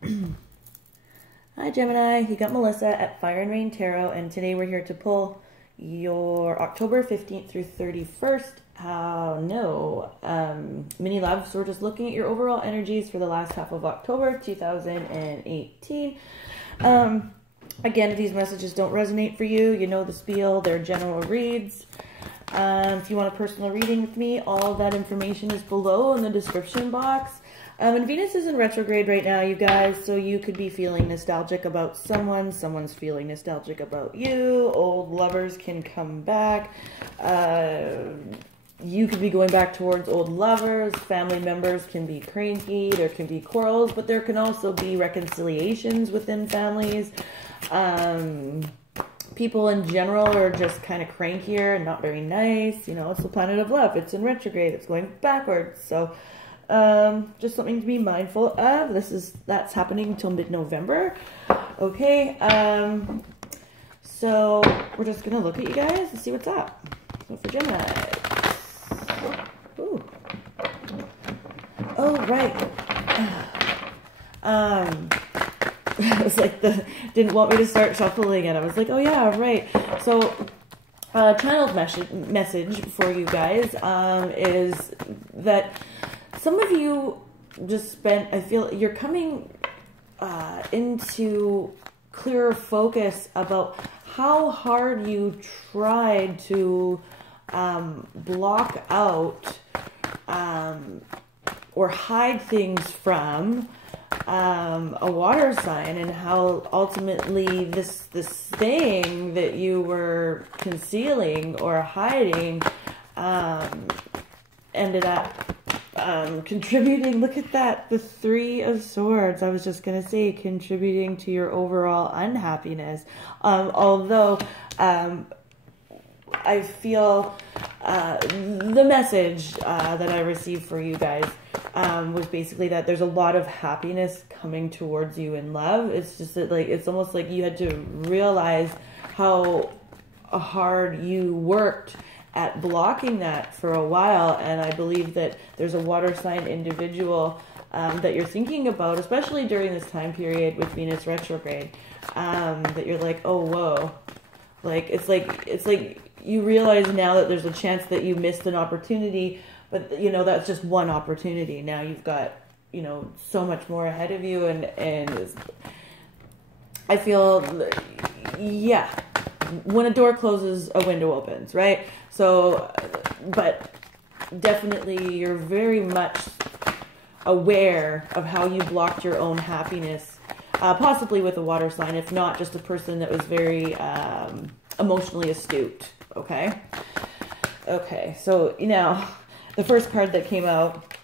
Hi Gemini, you got Melissa at Fire and Rain Tarot, and today we're here to pull your October 15th through 31st. Mini love. So we're just looking at your overall energies for the last half of October 2018. Again, if these messages don't resonate for you, you know the spiel, they're general reads. If you want a personal reading with me, all of that information is below in the description box. And Venus is in retrograde right now, you guys, so you could be feeling nostalgic about someone, someone's feeling nostalgic about you, old lovers can come back, you could be going back towards old lovers, family members can be cranky, there can be quarrels, but there can also be reconciliations within families. People in general are just kind of crankier and not very nice. You know, it's the planet of love. It's in retrograde. It's going backwards. So just something to be mindful of. That's happening until mid-November. Okay. So we're just going to look at you guys and see what's up. So for Gemini. Ooh. Oh, right. I was like, didn't want me to start shuffling it. I was like, oh yeah, right. So, channeled message for you guys is that some of you just spent, I feel you're coming into clearer focus about how hard you tried to block out or hide things from a water sign, and how ultimately this thing that you were concealing or hiding ended up contributing. Look at that, the Three of Swords. I was just gonna say contributing to your overall unhappiness. Although I feel the message that I received for you guys was basically that there's a lot of happiness coming towards you in love. It's just that, like, it's almost like you had to realize how hard you worked at blocking that for a while. And I believe that there's a water sign individual that you're thinking about, especially during this time period with Venus retrograde, that you're like, oh, whoa. It's like you realize now that there's a chance that you missed an opportunity, but, you know, that's just one opportunity. Now you've got, you know, so much more ahead of you. And I feel, yeah, when a door closes, a window opens, right? So, but definitely you're very much aware of how you blocked your own happiness, possibly with a water sign, if not just a person that was very emotionally astute, okay? Okay, so now the first card that came out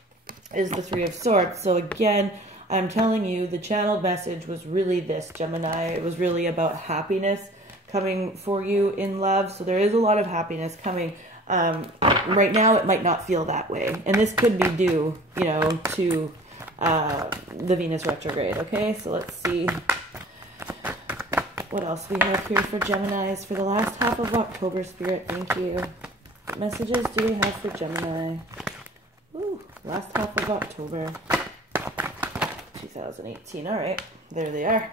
is the Three of Swords. So again, I'm telling you, the channeled message was really this, Gemini. It was really about happiness coming for you in love. So there is a lot of happiness coming. Right now, it might not feel that way. And this could be due, you know, to the Venus retrograde. Okay, so let's see what else we have here for Geminis for the last half of October. Spirit, thank you. What messages do we have for Gemini? Ooh, last half of October 2018. All right, there they are.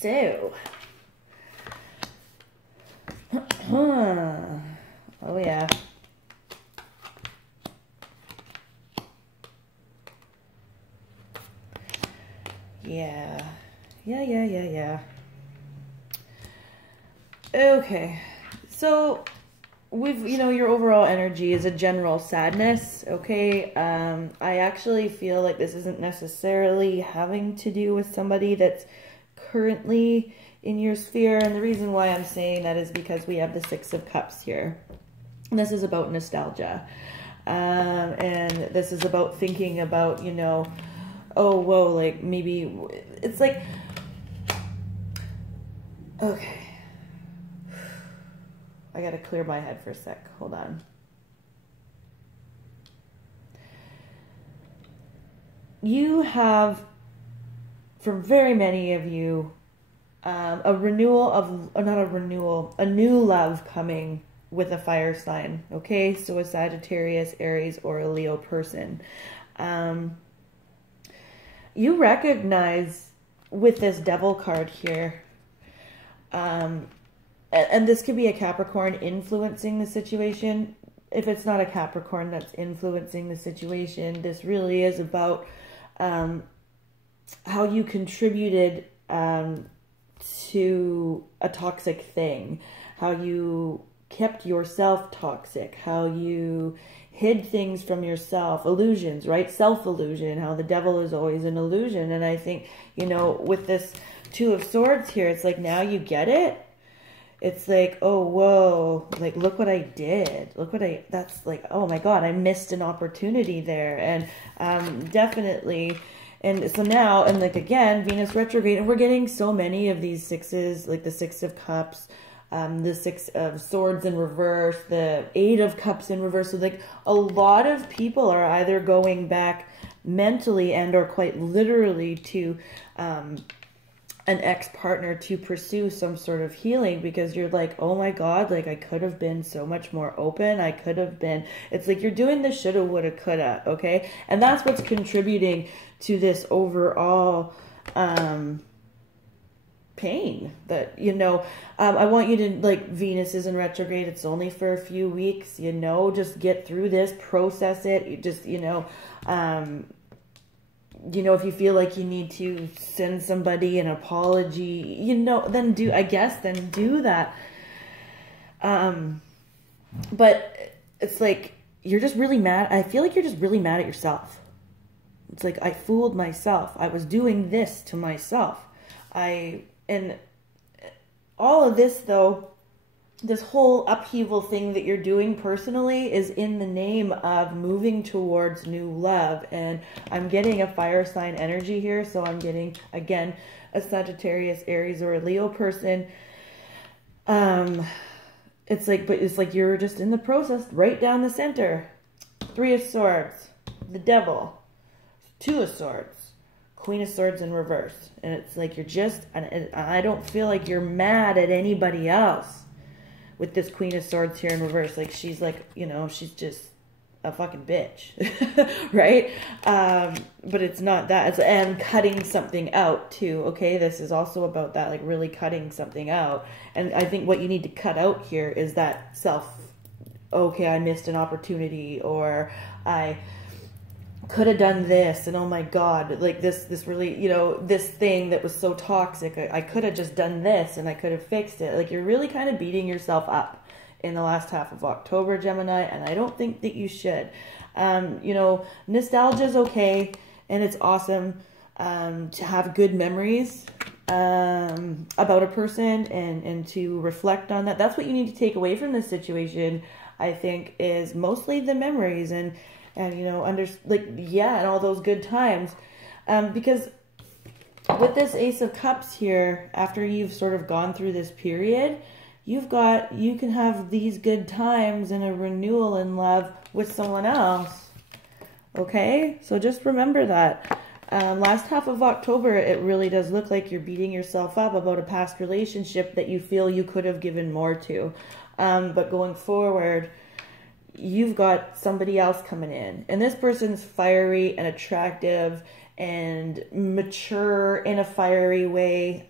So, oh yeah. Yeah. Okay, so we've, you know, your overall energy is a general sadness, okay? I actually feel like this isn't necessarily having to do with somebody that's currently in your sphere, and the reason why I'm saying that is because we have the Six of Cups here. And this is about nostalgia, and this is about thinking about, you know, oh, whoa, like maybe it's like, okay, I gotta clear my head for a sec, hold on. You have, for very many of you, a renewal of, not a renewal, a new love coming with a fire sign, okay? So a Sagittarius, Aries, or a Leo person. you recognize with this Devil card here, and this could be a Capricorn influencing the situation. If it's not a Capricorn that's influencing the situation, this really is about how you contributed to a toxic thing, how you kept yourself toxic, how you hid things from yourself, illusions, right? Self-illusion, how the devil is always an illusion. And I think, you know, with this Two of Swords here, it's like, now you get it. It's like, oh, whoa, like, look what I did. Look what that's like, oh my God, I missed an opportunity there. And definitely, and so now, and like, again, Venus retrograde, and we're getting so many of these sixes, like the Six of Cups, the Six of Swords in reverse, the Eight of Cups in reverse. So like a lot of people are either going back mentally and or quite literally to an ex-partner to pursue some sort of healing, because you're like, oh my God, like I could have been so much more open. I could have been, it's like you're doing the shoulda, woulda, coulda, okay? And that's what's contributing to this overall pain that, you know, I want you to, like, Venus is in retrograde. It's only for a few weeks, you know, just get through this, process it. You just, you know, if you feel like you need to send somebody an apology, you know, then do that. But it's like, you're just really mad. I feel like you're just really mad at yourself. It's like, I fooled myself. I was doing this to myself. And all of this, though, this whole upheaval thing that you're doing personally is in the name of moving towards new love. And I'm getting a fire sign energy here. So I'm getting, again, a Sagittarius, Aries, or a Leo person. It's like you're just in the process right down the center. Three of Swords, the Devil, Two of Swords, Queen of Swords in reverse. And it's like you're just, and I don't feel like you're mad at anybody else with this Queen of Swords here in reverse. Like, she's like, you know, she's just a fucking bitch, right? But it's not that. And cutting something out too, okay? This is also about that, like really cutting something out. And I think what you need to cut out here is that okay, I missed an opportunity, or I could have done this, and oh my God, like this really, you know, this thing that was so toxic, I could have just done this and I could have fixed it. Like, you're really kind of beating yourself up in the last half of October, Gemini, and I don't think that you should. You know, nostalgia is okay, and it's awesome to have good memories about a person and to reflect on that. That's what you need to take away from this situation, I think, is mostly the memories and you know, and all those good times. Because with this Ace of Cups here, after you've sort of gone through this period, you can have these good times and a renewal in love with someone else. Okay? So just remember that. Last half of October, it really does look like you're beating yourself up about a past relationship that you feel you could have given more to. But going forward, you've got somebody else coming in, and this person's fiery and attractive and mature in a fiery way,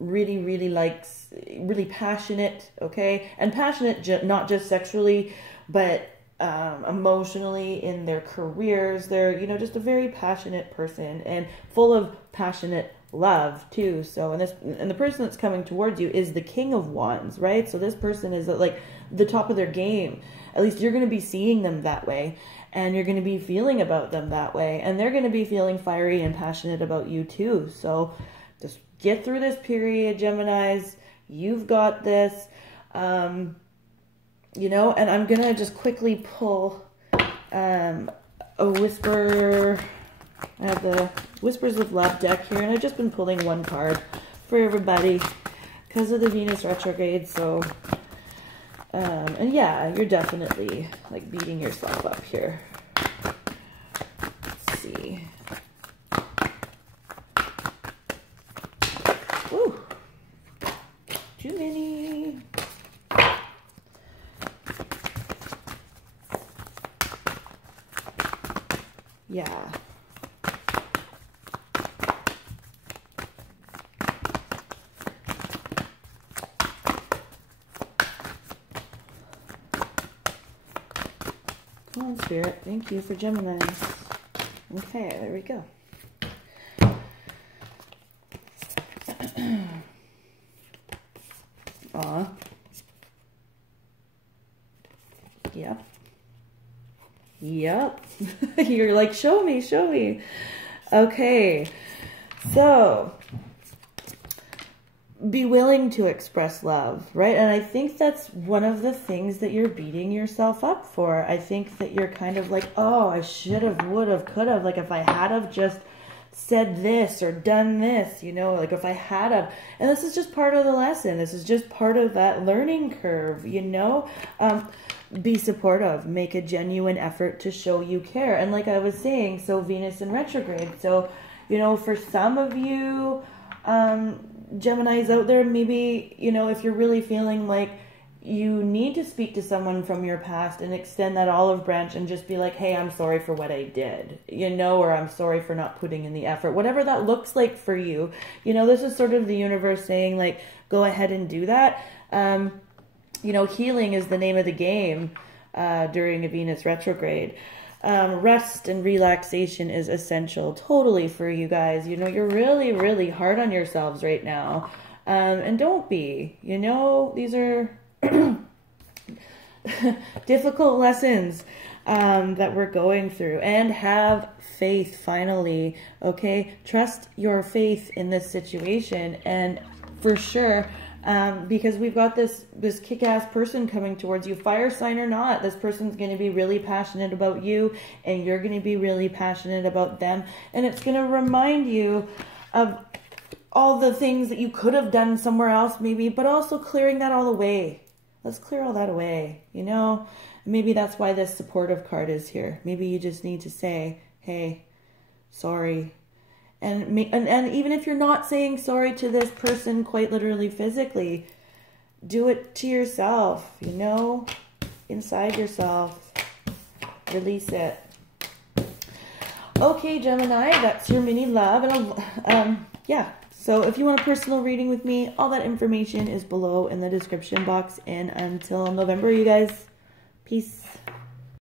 really passionate, okay? And passionate not just sexually, but emotionally in their careers. They're, you know, just a very passionate person and full of passionate love too. So, and the person that's coming towards you is the King of Wands, right? So this person is at like the top of their game. At least you're going to be seeing them that way, and you're going to be feeling about them that way, and they're going to be feeling fiery and passionate about you too. So just get through this period, Geminis. You've got this. You know, and I'm going to just quickly pull a Whisper. I have the Whispers of Love deck here, and I've just been pulling one card for everybody because of the Venus retrograde. So, and yeah, you're definitely like beating yourself up here. Let's see. Woo! Too many. Yeah. Spirit. Thank you for Gemini. Okay, there we go. Aw. Yep. Yep. You're like, show me, show me. Okay. So, be willing to express love, right? And I think that's one of the things that you're beating yourself up for. I think that you're kind of like, oh, I should have, would have, could have. Like, if I had have just said this or done this, you know, like if I had have, and this is just part of the lesson. This is just part of that learning curve, you know. Be supportive, make a genuine effort to show you care. And like I was saying, so Venus in retrograde. So, you know, for some of you, Geminis out there, maybe, you know, if you're really feeling like you need to speak to someone from your past and extend that olive branch and just be like, hey, I'm sorry for what I did, you know, or I'm sorry for not putting in the effort, whatever that looks like for you. You know, this is sort of the universe saying, like, go ahead and do that. You know, healing is the name of the game during a Venus retrograde. Rest and relaxation is essential totally for you guys. You know, you're really, really hard on yourselves right now. And don't be, you know, these are difficult lessons that we're going through. And have faith, finally, okay? Trust your faith in this situation. And for sure, because we've got this kick-ass person coming towards you, fire sign or not, this person's going to be really passionate about you, and you're going to be really passionate about them. And it's going to remind you of all the things that you could have done somewhere else maybe, but also clearing that all away. Let's clear all that away, you know? Maybe that's why this supportive card is here. Maybe you just need to say, hey, sorry. And even if you're not saying sorry to this person quite literally physically, do it to yourself, you know? Inside yourself. Release it. Okay, Gemini, that's your mini love. And yeah. So if you want a personal reading with me, all that information is below in the description box. And until November, you guys, peace.